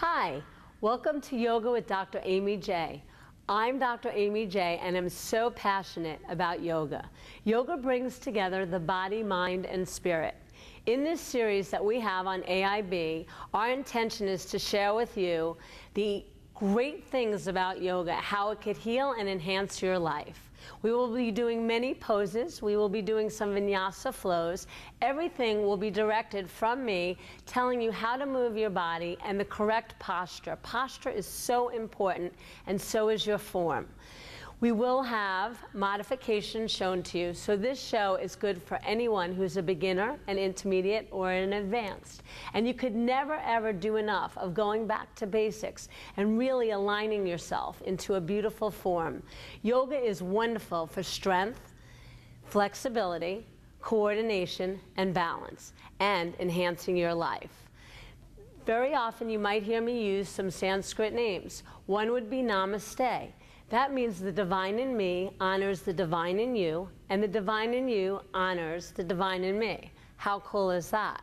Hi, welcome to Yoga with Dr. Amy J. I'm Dr. Amy J, and I'm so passionate about yoga. Yoga brings together the body, mind, and spirit. In this series that we have on AIB, our intention is to share with you the great things about yoga, how it could heal and enhance your life. We will be doing many poses. We will be doing some vinyasa flows. Everything will be directed from me, telling you how to move your body and the correct posture. Posture is so important, and so is your form. We will have modifications shown to you, so this show is good for anyone who's a beginner, an intermediate, or an advanced. And you could never ever do enough of going back to basics and really aligning yourself into a beautiful form. Yoga is wonderful for strength, flexibility, coordination, and balance, and enhancing your life. Very often you might hear me use some Sanskrit names. One would be Namaste. That means the divine in me honors the divine in you, and the divine in you honors the divine in me. How cool is that?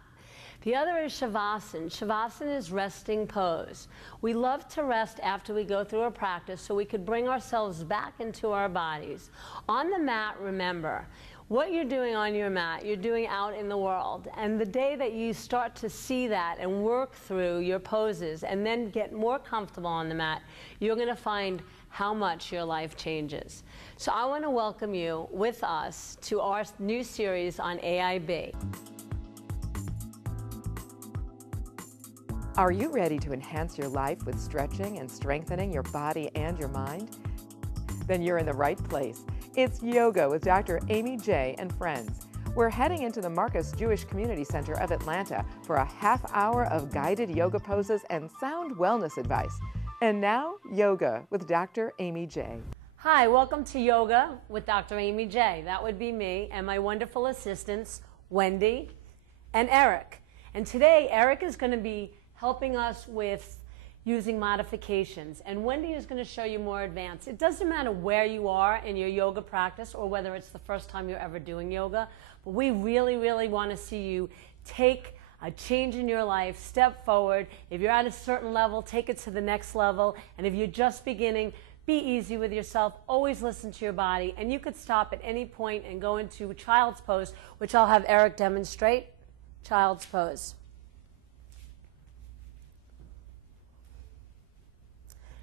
The other is Shavasana. Shavasana is resting pose. We love to rest after we go through a practice so we could bring ourselves back into our bodies. On the mat, remember, what you're doing on your mat, you're doing out in the world. And the day that you start to see that and work through your poses and then get more comfortable on the mat, you're going to find how much your life changes. So I want to welcome you with us to our new series on AIB. Are you ready to enhance your life with stretching and strengthening your body and your mind? Then you're in the right place. It's Yoga with Dr. Amy J. and friends. We're heading into the Marcus Jewish Community Center of Atlanta for a half hour of guided yoga poses and sound wellness advice. And now, Yoga with Dr. Amy J. Hi, welcome to Yoga with Dr. Amy J. That would be me and my wonderful assistants, Wendy and Eric. And today, Eric is going to be helping us with using modifications. And Wendy is going to show you more advanced. It doesn't matter where you are in your yoga practice or whether it's the first time you're ever doing yoga, but we really, really want to see you take a change in your life, step forward. If you're at a certain level, take it to the next level. And if you're just beginning, be easy with yourself. Always listen to your body. And you could stop at any point and go into child's pose, which I'll have Eric demonstrate. Child's pose.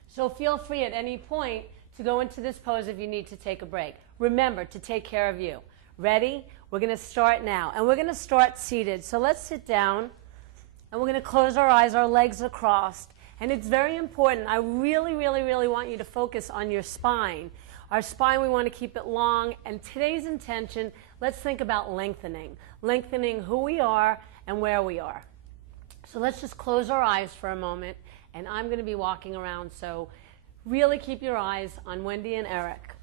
So feel free at any point to go into this pose if you need to take a break. Remember to take care of you. Ready? We're going to start now. And we're going to start seated. So let's sit down. And we're going to close our eyes. Our legs are crossed. And it's very important. I really, really, really want you to focus on your spine. Our spine, we want to keep it long. And today's intention, let's think about lengthening. Lengthening who we are and where we are. So let's just close our eyes for a moment. And I'm going to be walking around. So really keep your eyes on Wendy and Eric.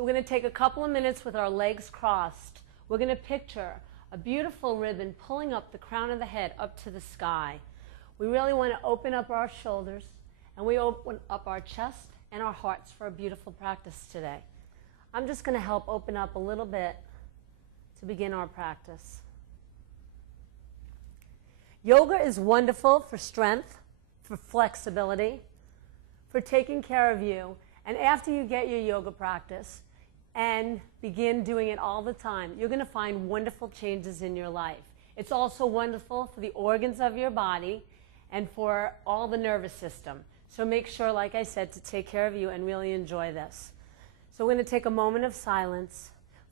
So we're going to take a couple of minutes with our legs crossed. We're going to picture a beautiful ribbon pulling up the crown of the head up to the sky. We really want to open up our shoulders, and we open up our chest and our hearts for a beautiful practice today. I'm just going to help open up a little bit to begin our practice. Yoga is wonderful for strength, for flexibility, for taking care of you. And after you get your yoga practice and begin doing it all the time, you're going to find wonderful changes in your life. It's also wonderful for the organs of your body and for all the nervous system. So make sure, like I said, to take care of you and really enjoy this. So we're going to take a moment of silence.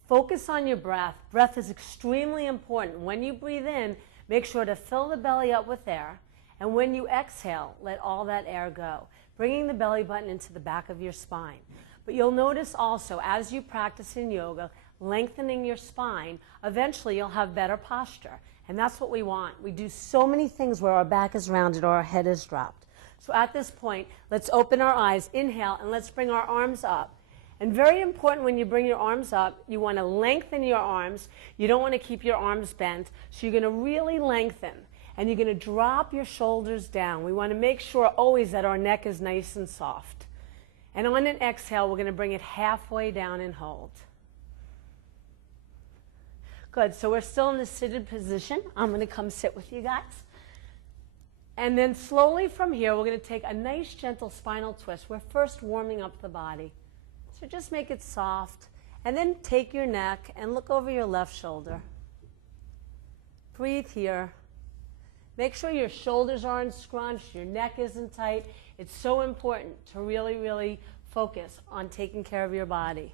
Focus on your breath. Breath is extremely important. When you breathe in, make sure to fill the belly up with air. And when you exhale, let all that air go, bringing the belly button into the back of your spine. But you'll notice also, as you practice in yoga, lengthening your spine, eventually you'll have better posture. And that's what we want. We do so many things where our back is rounded or our head is dropped. So at this point, let's open our eyes, inhale, and let's bring our arms up. And very important, when you bring your arms up, you want to lengthen your arms. You don't want to keep your arms bent. So you're going to really lengthen. And you're going to drop your shoulders down. We want to make sure always that our neck is nice and soft. And on an exhale, we're going to bring it halfway down and hold. Good, so we're still in the seated position. I'm going to come sit with you guys. And then slowly from here, we're going to take a nice gentle spinal twist. We're first warming up the body. So just make it soft. And then take your neck and look over your left shoulder. Breathe here. Make sure your shoulders aren't scrunched, your neck isn't tight. It's so important to really, really focus on taking care of your body.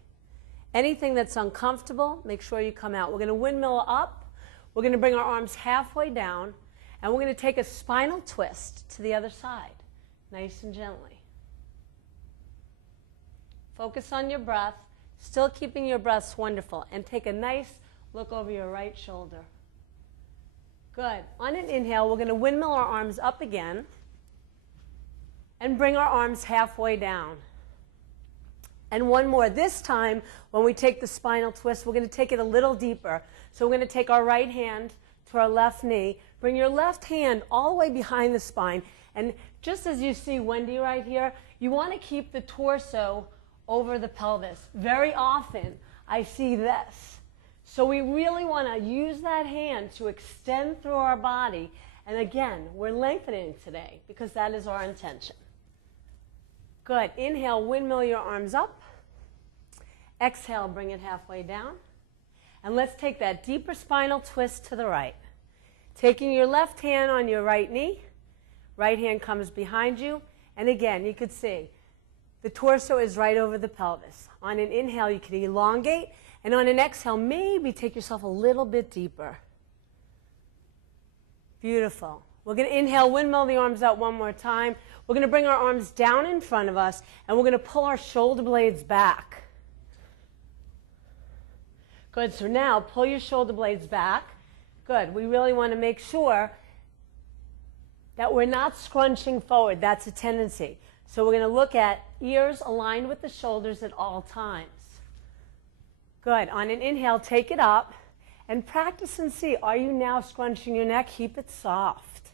Anything that's uncomfortable, make sure you come out. We're going to windmill up. We're going to bring our arms halfway down. And we're going to take a spinal twist to the other side, nice and gently. Focus on your breath, still keeping your breaths wonderful. And take a nice look over your right shoulder. Good. On an inhale, we're going to windmill our arms up again and bring our arms halfway down. And one more. This time, when we take the spinal twist, we're going to take it a little deeper. So we're going to take our right hand to our left knee. Bring your left hand all the way behind the spine. And just as you see Wendy right here, you want to keep the torso over the pelvis. Very often, I see this. So we really want to use that hand to extend through our body. And again, we're lengthening today because that is our intention. Good. Inhale, windmill your arms up. Exhale, bring it halfway down. And let's take that deeper spinal twist to the right. Taking your left hand on your right knee. Right hand comes behind you. And again, you could see the torso is right over the pelvis. On an inhale, you can elongate. And on an exhale, maybe take yourself a little bit deeper. Beautiful. We're going to inhale, windmill the arms out one more time. We're going to bring our arms down in front of us, and we're going to pull our shoulder blades back. Good. So now, pull your shoulder blades back. Good. We really want to make sure that we're not scrunching forward. That's a tendency. So we're going to look at ears aligned with the shoulders at all times. Good. On an inhale, take it up and practice and see. Are you now scrunching your neck? Keep it soft.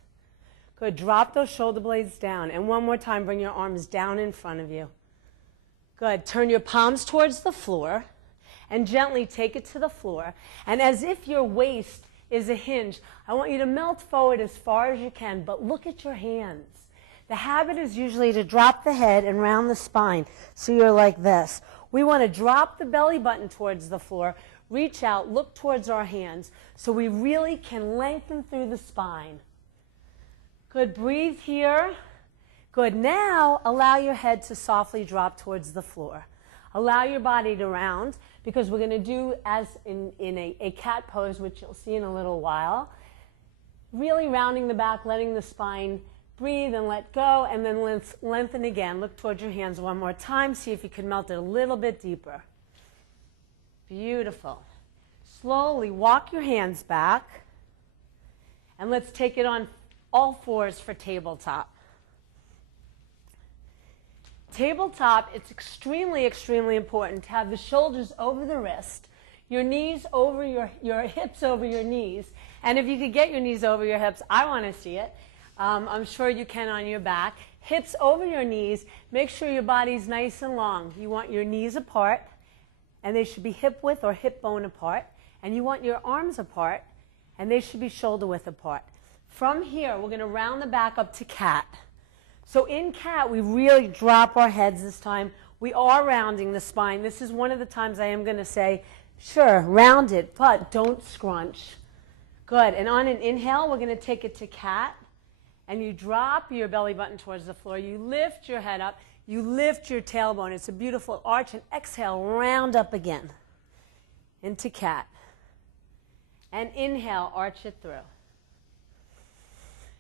Good. Drop those shoulder blades down. And one more time, bring your arms down in front of you. Good. Turn your palms towards the floor and gently take it to the floor. And as if your waist is a hinge, I want you to melt forward as far as you can, but look at your hands. The habit is usually to drop the head and round the spine, so you're like this. We want to drop the belly button towards the floor, reach out, look towards our hands, so we really can lengthen through the spine. Good, breathe here. Good, now allow your head to softly drop towards the floor. Allow your body to round, because we're going to do as in a cat pose, which you'll see in a little while. Really rounding the back, letting the spine breathe and let go, and then lengthen again. Look towards your hands one more time. See if you can melt it a little bit deeper. Beautiful. Slowly walk your hands back, and let's take it on all fours for tabletop. Tabletop, it's extremely, extremely important to have the shoulders over the wrist, your knees over your hips over your knees. And if you could get your knees over your hips, I want to see it. I'm sure you can on your back. Hips over your knees. Make sure your body's nice and long. You want your knees apart, and they should be hip width or hip bone apart. And you want your arms apart, and they should be shoulder width apart. From here, we're going to round the back up to cat. So in cat, we really drop our heads this time. We are rounding the spine. This is one of the times I am going to say, sure, round it, but don't scrunch. Good. And on an inhale, we're going to take it to cat. And you drop your belly button towards the floor. You lift your head up. You lift your tailbone. It's a beautiful arch. And exhale, round up again into cat. And inhale, arch it through.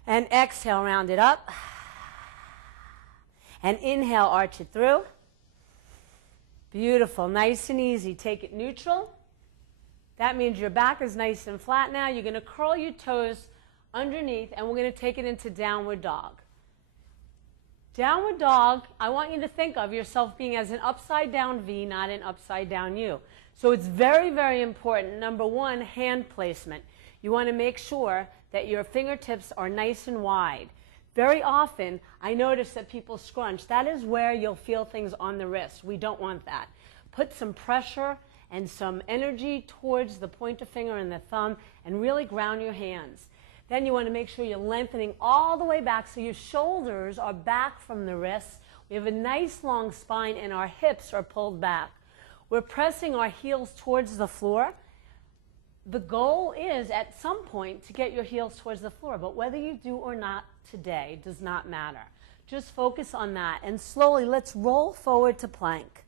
And exhale, round it up. And inhale, arch it through. Beautiful, nice and easy. Take it neutral. That means your back is nice and flat now. You're going to curl your toes underneath, and we're going to take it into downward dog. Downward dog, I want you to think of yourself being as an upside down V, not an upside down U. So it's very, very important. Number one, hand placement. You want to make sure that your fingertips are nice and wide. Very often, I notice that people scrunch. That is where you'll feel things on the wrist. We don't want that. Put some pressure and some energy towards the pointer finger and the thumb, and really ground your hands. Then you want to make sure you're lengthening all the way back so your shoulders are back from the wrists. We have a nice long spine and our hips are pulled back. We're pressing our heels towards the floor. The goal is at some point to get your heels towards the floor, but whether you do or not today does not matter. Just focus on that, and slowly let's roll forward to plank.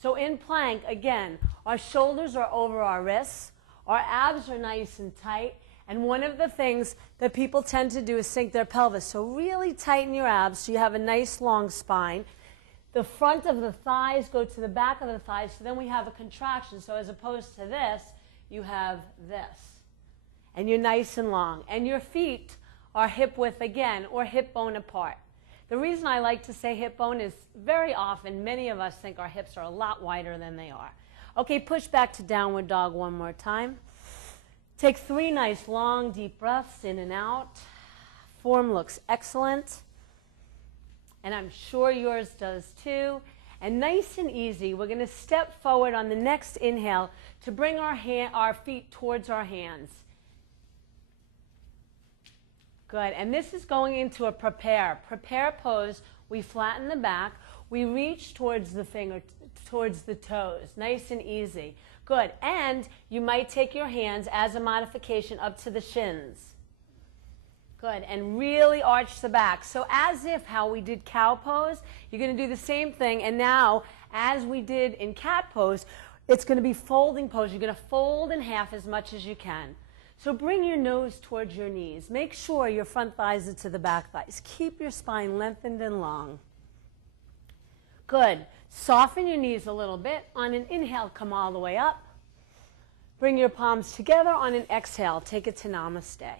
So in plank, again, our shoulders are over our wrists, our abs are nice and tight, and one of the things that people tend to do is sink their pelvis. So really tighten your abs so you have a nice long spine. The front of the thighs go to the back of the thighs, so then we have a contraction. So as opposed to this, you have this. And you're nice and long. And your feet are hip width again, or hip bone apart. The reason I like to say hip bone is very often many of us think our hips are a lot wider than they are. Okay, push back to downward dog one more time. Take 3 nice long deep breaths in and out. Form looks excellent. And I'm sure yours does too. And nice and easy, we're going to step forward on the next inhale to bring our feet towards our hands. Good. And this is going into a prepare pose. We flatten the back. We reach towards the towards the toes. Nice and easy. Good. And you might take your hands as a modification up to the shins. Good. And really arch the back. So as if how we did cow pose, you're going to do the same thing. And now, as we did in cat pose, it's going to be folding pose. You're going to fold in half as much as you can. So bring your nose towards your knees. Make sure your front thighs are to the back thighs. Keep your spine lengthened and long. Good. Soften your knees a little bit. On an inhale, come all the way up. Bring your palms together. On an exhale, take it to namaste.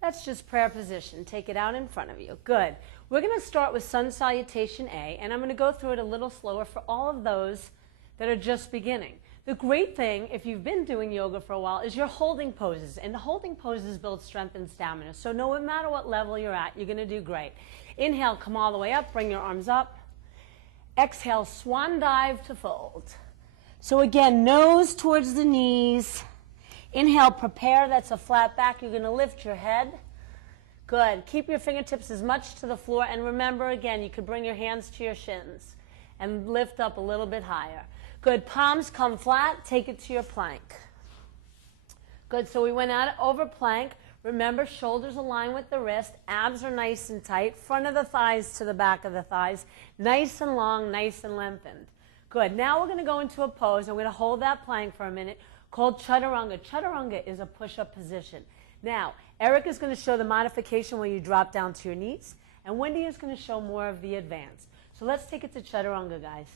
That's just prayer position. Take it out in front of you. Good. We're going to start with sun salutation A, and I'm going to go through it a little slower for all of those that are just beginning. The great thing, if you've been doing yoga for a while, is your holding poses. And the holding poses build strength and stamina. So no matter what level you're at, you're going to do great. Inhale, come all the way up. Bring your arms up. Exhale, swan dive to fold. So again, nose towards the knees. Inhale, prepare. That's a flat back. You're going to lift your head. Good. Keep your fingertips as much to the floor. And remember, again, you could bring your hands to your shins and lift up a little bit higher. Good. Palms come flat. Take it to your plank. Good. So we went out over plank. Remember, shoulders align with the wrist. Abs are nice and tight. Front of the thighs to the back of the thighs. Nice and long, nice and lengthened. Good. Now we're going to go into a pose. I'm going to hold that plank for a minute called chaturanga. Chaturanga is a push-up position. Now, Eric is going to show the modification where you drop down to your knees. And Wendy is going to show more of the advance. So let's take it to chaturanga, guys.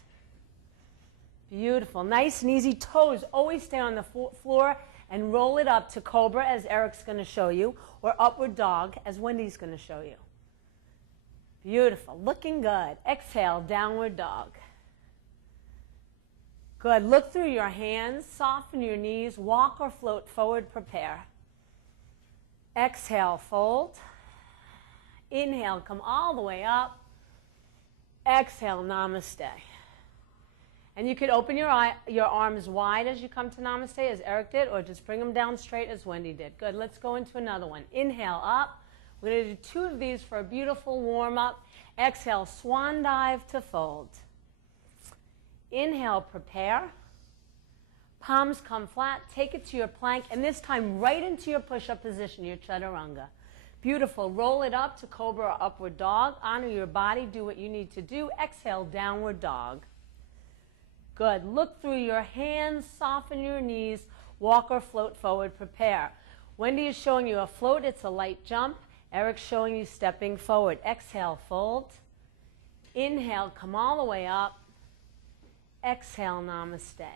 Beautiful. Nice and easy. Toes always stay on the floor and roll it up to cobra, as Eric's going to show you, or upward dog, as Wendy's going to show you. Beautiful. Looking good. Exhale, downward dog. Good. Look through your hands. Soften your knees. Walk or float forward. Prepare. Exhale, fold. Inhale, come all the way up. Exhale, namaste. And you could open your arms wide as you come to namaste, as Eric did, or just bring them down straight as Wendy did. Good. Let's go into another one. Inhale, up. We're going to do 2 of these for a beautiful warm-up. Exhale, swan dive to fold. Inhale, prepare. Palms come flat. Take it to your plank, and this time right into your push-up position, your chaturanga. Beautiful. Roll it up to cobra or upward dog. Honor your body. Do what you need to do. Exhale, downward dog. Good. Look through your hands. Soften your knees. Walk or float forward. Prepare. Wendy is showing you a float. It's a light jump. Eric's showing you stepping forward. Exhale, fold. Inhale, come all the way up. Exhale, namaste.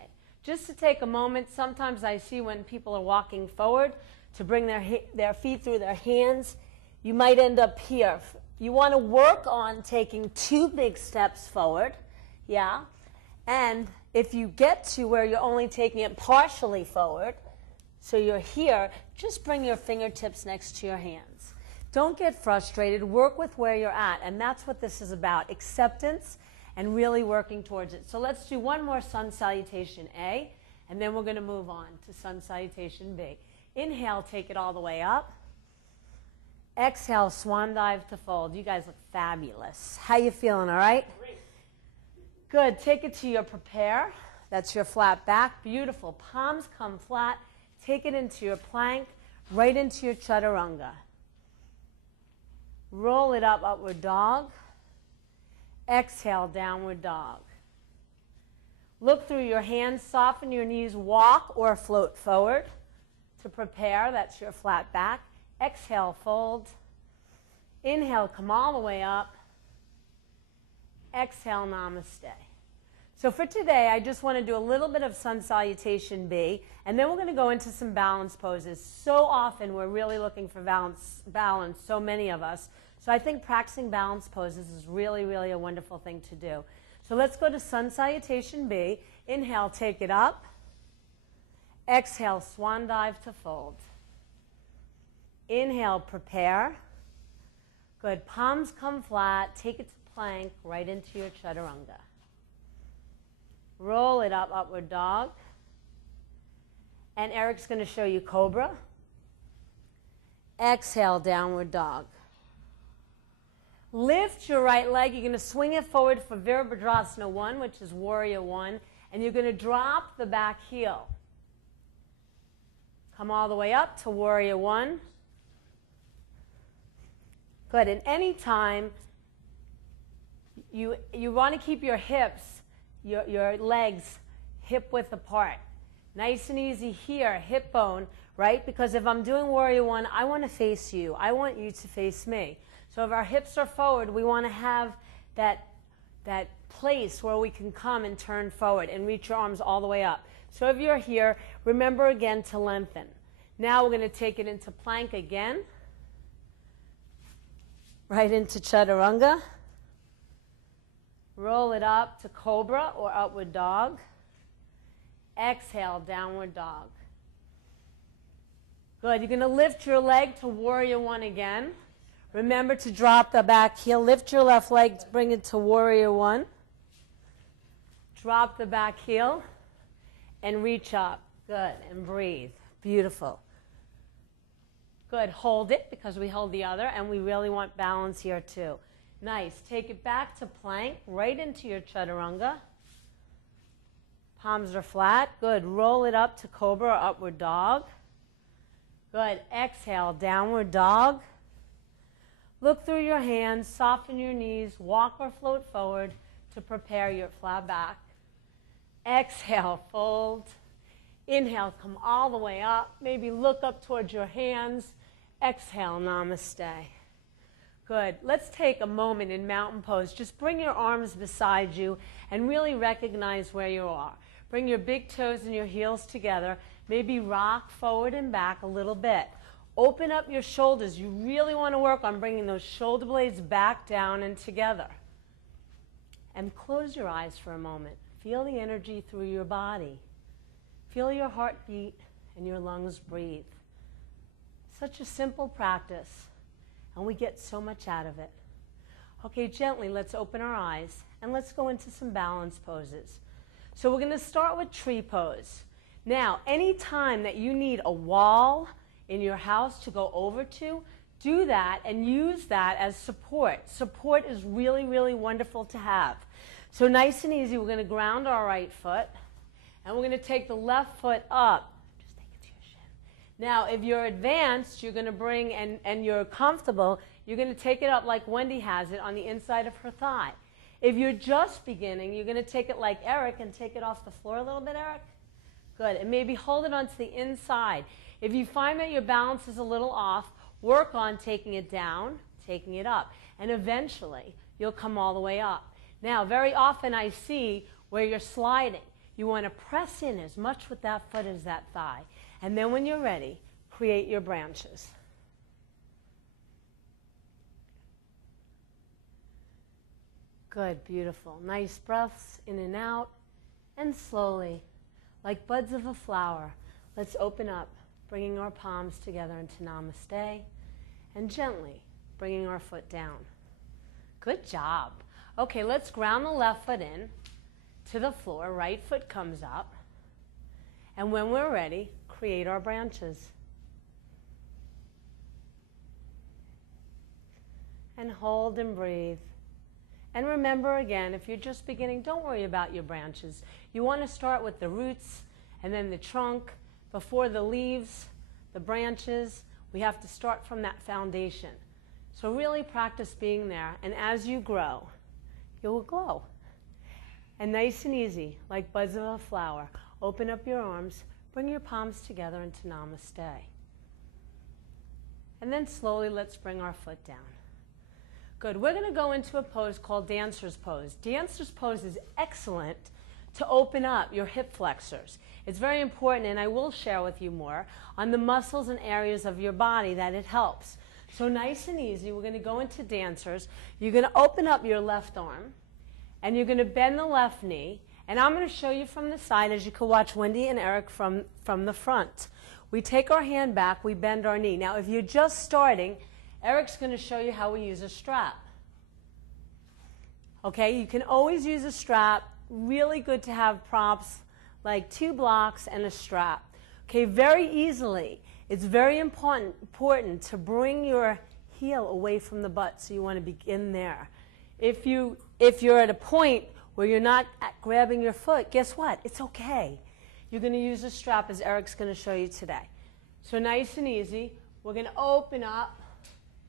Just to take a moment, sometimes I see when people are walking forward to bring their feet through their hands, you might end up here. You want to work on taking 2 big steps forward, yeah? And if you get to where you're only taking it partially forward, so you're here, just bring your fingertips next to your hands. Don't get frustrated. Work with where you're at, and that's what this is about, acceptance and really working towards it. So let's do one more sun salutation A, and then we're going to move on to sun salutation B. Inhale, take it all the way up. Exhale, swan dive to fold. You guys look fabulous. How you feeling, all right? Great. Good. Take it to your prepare. That's your flat back. Beautiful. Palms come flat. Take it into your plank, right into your chaturanga. Roll it up, upward dog. Exhale, downward dog. Look through your hands, soften your knees, walk or float forward to prepare. That's your flat back. Exhale, fold. Inhale, come all the way up. Exhale, namaste. So for today, I just want to do a little bit of sun salutation B, and then we're going to go into some balance poses. So often we're really looking for balance, so many of us. So I think practicing balance poses is really, really a wonderful thing to do. So let's go to sun salutation B. Inhale, take it up. Exhale, swan dive to fold. Inhale, prepare. Good. Palms come flat. Take it to plank, right into your chaturanga. Roll it up, upward dog. And Eric's going to show you cobra. Exhale, downward dog. Lift your right leg. You're going to swing it forward for Virabhadrasana 1, which is warrior 1. And you're going to drop the back heel. Come all the way up to warrior 1. Good. And any time you want to keep your hips, your legs hip width apart. Nice and easy here, hip bone, right? Because if I'm doing warrior 1, I want to face you. I want you to face me. So if our hips are forward, we want to have that place where we can come and turn forward and reach your arms all the way up. So if you're here, remember again to lengthen. Now we're going to take it into plank again. Right into chaturanga. Roll it up to cobra or upward dog. Exhale, downward dog. Good. You're going to lift your leg to warrior 1 again. Remember to drop the back heel. Lift your left leg, bring it to warrior 1. Drop the back heel and reach up. Good. And breathe. Beautiful. Good. Hold it because we hold the other, and we really want balance here too. Nice. Take it back to plank, right into your chaturanga. Palms are flat. Good. Roll it up to cobra or upward dog. Good. Exhale, downward dog. Look through your hands, soften your knees, walk or float forward to prepare your flat back. Exhale, fold. Inhale, come all the way up. Maybe look up towards your hands. Exhale, namaste. Good. Let's take a moment in mountain pose. Just bring your arms beside you and really recognize where you are. Bring your big toes and your heels together. Maybe rock forward and back a little bit. Open up your shoulders. You really want to work on bringing those shoulder blades back down and together. And close your eyes for a moment. Feel the energy through your body. Feel your heartbeat and your lungs breathe. Such a simple practice, and we get so much out of it. Okay, gently, let's open our eyes, and let's go into some balance poses. So we're going to start with tree pose. Now, any time that you need a wall in your house to go over to, do that and use that as support. Support is really, really wonderful to have. So nice and easy, we're going to ground our right foot, and we're going to take the left foot up. Just take it to your shin. Now, if you're advanced, you're going to bring, and you're comfortable, you're going to take it up like Wendy has it on the inside of her thigh. If you're just beginning, you're going to take it like Eric and take it off the floor a little bit, Eric. Good. And maybe hold it onto the inside. If you find that your balance is a little off, work on taking it down, taking it up. And eventually, you'll come all the way up. Now, very often I see where you're sliding. You want to press in as much with that foot as that thigh. And then when you're ready, create your branches. Good, beautiful. Nice breaths in and out. And slowly, like buds of a flower, let's open up, bringing our palms together into namaste, and gently bringing our foot down. Good job. Okay, let's ground the left foot in to the floor. Right foot comes up. And when we're ready, create our branches. And hold and breathe. And remember again, if you're just beginning, don't worry about your branches. You want to start with the roots and then the trunk before the leaves, the branches. We have to start from that foundation. So really practice being there, and as you grow, you will glow. And nice and easy, like buds of a flower, open up your arms, bring your palms together into Namaste. And then slowly let's bring our foot down. Good. We're going to go into a pose called Dancer's Pose. Dancer's Pose is excellent to open up your hip flexors. It's very important, and I will share with you more on the muscles and areas of your body that it helps. So nice and easy, we're going to go into Dancers. You're going to open up your left arm, and you're going to bend the left knee. And I'm going to show you from the side, as you can watch Wendy and Eric from the front. We take our hand back, we bend our knee. Now, if you're just starting, Eric's going to show you how we use a strap. Okay, you can always use a strap. Really good to have props like 2 blocks and a strap. Okay, very easily. It's very important to bring your heel away from the butt, so you want to begin there. If you're at a point where you're not grabbing your foot, guess what? It's okay. You're going to use a strap, as Eric's going to show you today. So nice and easy. We're going to open up,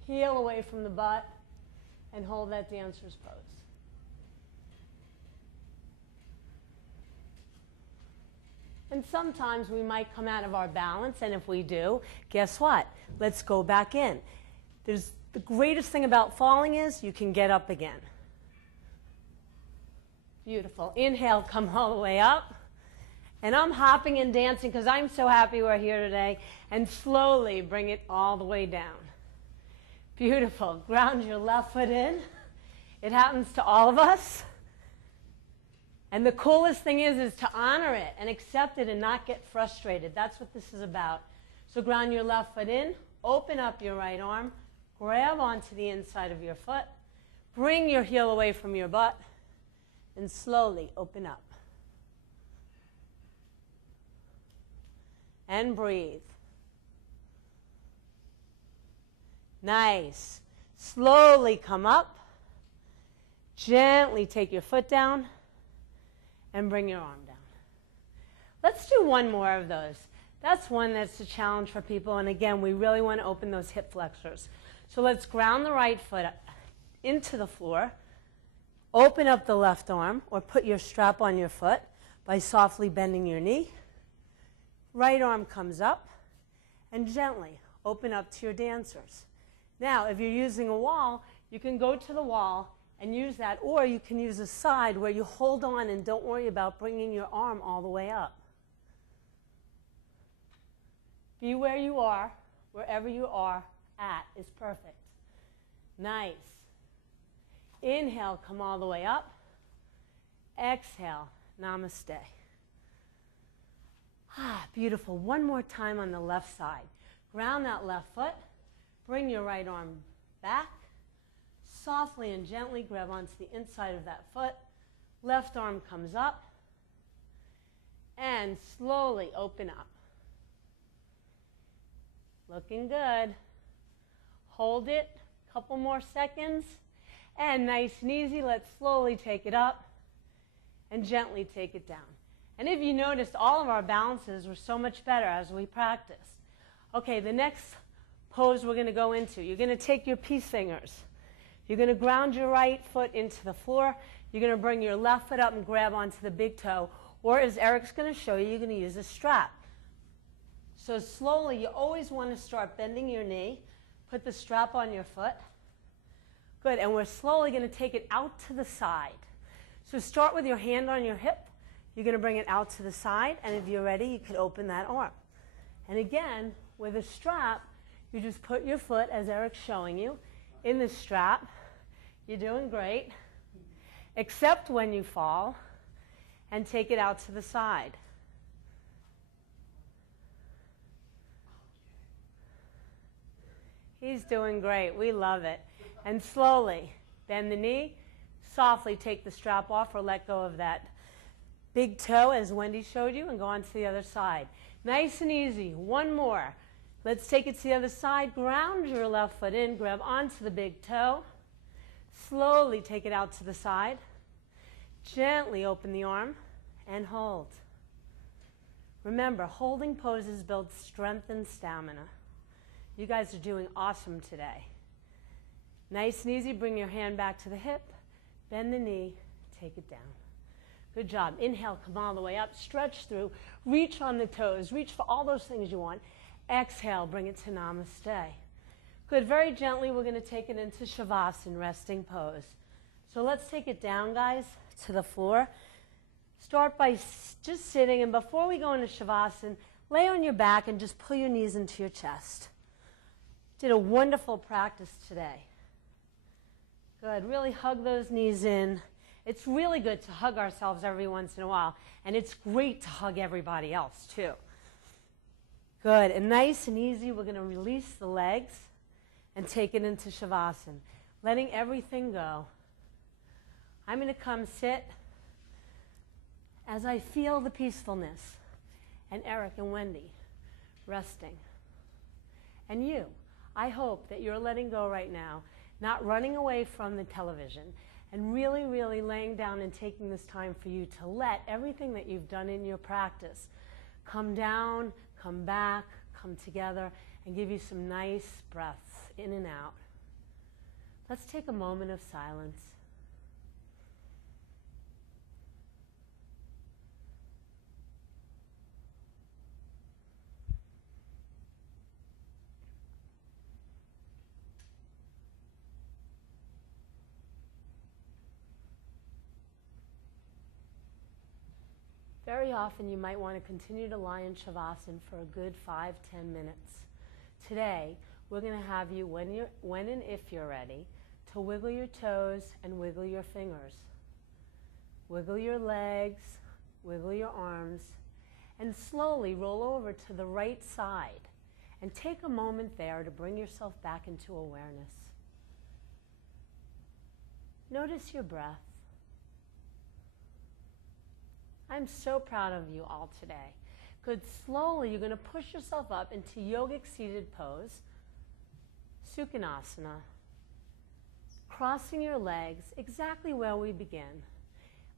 heel away from the butt, and hold that Dancer's Pose. And sometimes we might come out of our balance, and if we do, guess what? Let's go back in. The greatest thing about falling is you can get up again. Beautiful. Inhale, come all the way up. And I'm hopping and dancing because I'm so happy we're here today. And slowly bring it all the way down. Beautiful. Ground your left foot in. It happens to all of us. And the coolest thing is to honor it and accept it and not get frustrated. That's what this is about. So ground your left foot in, open up your right arm, grab onto the inside of your foot, bring your heel away from your butt, and slowly open up. And breathe. Nice. Slowly come up. Gently take your foot down. And bring your arm down. Let's do one more of those. That's one that's a challenge for people. And again, we really want to open those hip flexors. So let's ground the right foot into the floor. Open up the left arm, or put your strap on your foot by softly bending your knee. Right arm comes up, and gently open up to your Dancers. Now, if you're using a wall, you can go to the wall and use that, or you can use a side where you hold on and don't worry about bringing your arm all the way up. Be where you are, wherever you are at is perfect. Nice. Inhale, come all the way up. Exhale, namaste. Beautiful. One more time on the left side. Ground that left foot. Bring your right arm back. Softly and gently grab onto the inside of that foot. Left arm comes up. And slowly open up. Looking good. Hold it. A couple more seconds. And nice and easy, let's slowly take it up and gently take it down. And if you noticed, all of our balances were so much better as we practiced. Okay, the next pose we're going to go into, you're going to take your peace fingers. You're going to ground your right foot into the floor. You're going to bring your left foot up and grab onto the big toe. Or as Eric's going to show you, you're going to use a strap. So slowly, you always want to start bending your knee. Put the strap on your foot. Good, and we're slowly going to take it out to the side. So start with your hand on your hip. You're going to bring it out to the side, and if you're ready, you could open that arm. And again, with a strap, you just put your foot, as Eric's showing you, in the strap. You're doing great, except when you fall, and take it out to the side. He's doing great. We love it. And slowly, bend the knee, Softly take the strap off or let go of that big toe as Wendy showed you and go on to the other side. Nice and easy. One more. Let's take it to the other side. Ground your left foot in. Grab onto the big toe. Slowly take it out to the side. Gently open the arm and hold. Remember, holding poses build strength and stamina. You guys are doing awesome today. Nice and easy. Bring your hand back to the hip. Bend the knee. Take it down. Good job. Inhale, come all the way up. Stretch through. Reach on the toes. Reach for all those things you want. Exhale, bring it to namaste. Good. Very gently, we're going to take it into Shavasana, resting pose. So let's take it down, guys, to the floor. Start by just sitting, and before we go into Shavasana, lay on your back and just pull your knees into your chest. Did a wonderful practice today. Good. Really hug those knees in. It's really good to hug ourselves every once in a while, and it's great to hug everybody else, too. Good. And nice and easy, we're going to release the legs and take it into Shavasana, letting everything go. I'm going to come sit as I feel the peacefulness, and Eric and Wendy resting. And you, I hope that you're letting go right now, not running away from the television, and really, really laying down and taking this time for you to let everything that you've done in your practice come down, come back, come together, and give you some nice breaths in and out. Let's take a moment of silence. Very often you might want to continue to lie in Shavasana for a good 5-10 minutes. Today, we're going to have you, when and if you're ready, to wiggle your toes and wiggle your fingers. Wiggle your legs, wiggle your arms, and slowly roll over to the right side. And take a moment there to bring yourself back into awareness. Notice your breath. I'm so proud of you all today. Good. Slowly, you're going to push yourself up into yogic seated pose, Sukhanasana, crossing your legs exactly where we begin.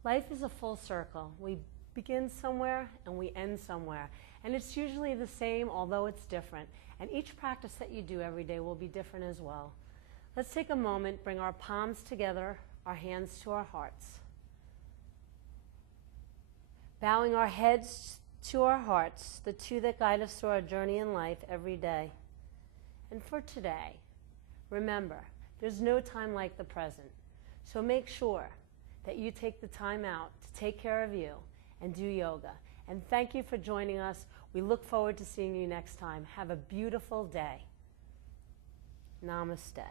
Life is a full circle. We begin somewhere and we end somewhere. And it's usually the same, although it's different. And each practice that you do every day will be different as well. Let's take a moment, bring our palms together, our hands to our hearts. Bowing our heads to our hearts, the two that guide us through our journey in life every day. And for today, remember, there's no time like the present. So make sure that you take the time out to take care of you and do yoga. And thank you for joining us. We look forward to seeing you next time. Have a beautiful day. Namaste.